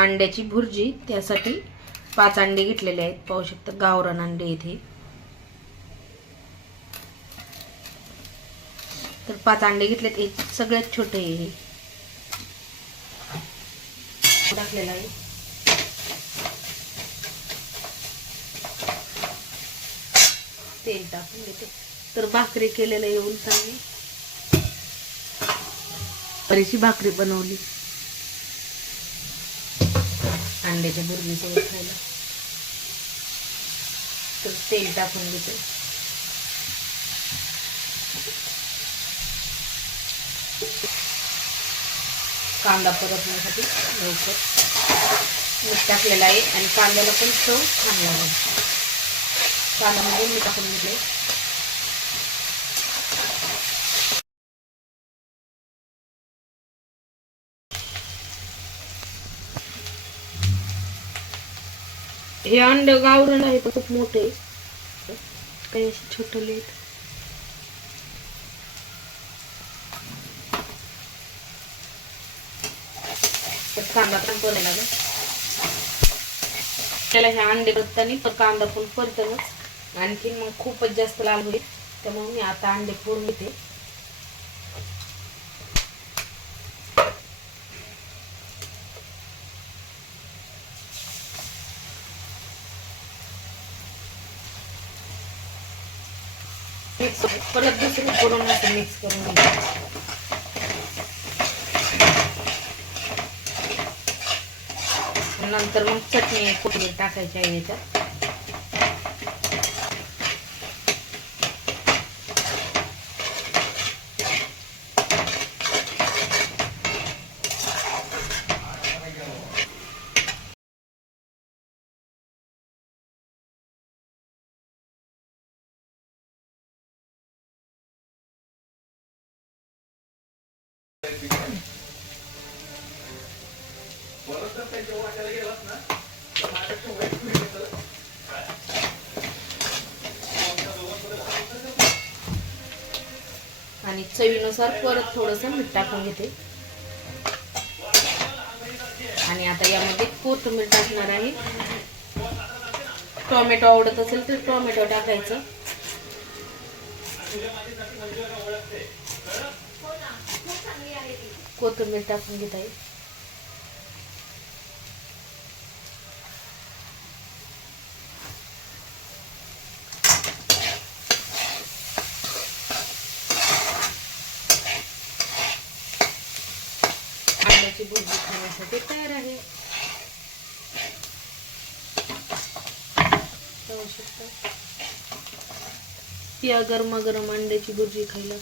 अंड्याची भुर्जी त्यासाठी पाच अंडे घेतलेले आहेत. पाहू शकता गावरान अंडे इथे तर पाच अंडे घेतलेत. हे सगळ्यात छोटे आहे हे. टाकलेलं आहे. तेल टाकून घेते तर भाकरी केलेलं येऊन चांगली बरीशी भाकरी बनवली. अंड्याच्या बुर्जीसोबत खायला. तर तेल टाकून देते. कांदा परतण्यासाठी लवकर. मीठ टाकलेलं आहे आणि कांद्याला पण चव छान कांदा म्हणजे मीठ टाकून घेतले हे अंड गावरण आहे पण खूप मोठे. काही असे छोटले तर कांदा पण परत लागेल त्याला हे अंडे बघताना पण कांदा पण परतनच आणखीन मग खूपच जास्त लाल होईल. त्यामुळे मी आता अंडे फोडून घेते. मिक्स परत दुसरी करून असं मिक्स करून घ्यायचं. नंतर मग चटणी कोथिंबीर टाकायची आहे याच्यात? आणि चवीनुसार परत थोडस मीठ टाकून घेते. आणि आता यामध्ये कोथिंबीर टाकणार आहे. टोमॅटो आवडत असेल तर टोमॅटो टाकायचं. कोथिंबीर टाकून घेत. आहे अंड्याची भुर्जी खाण्यासाठी तयार आहे. पाहू शकता. या गरमागरम अंड्याची भुर्जी खायला.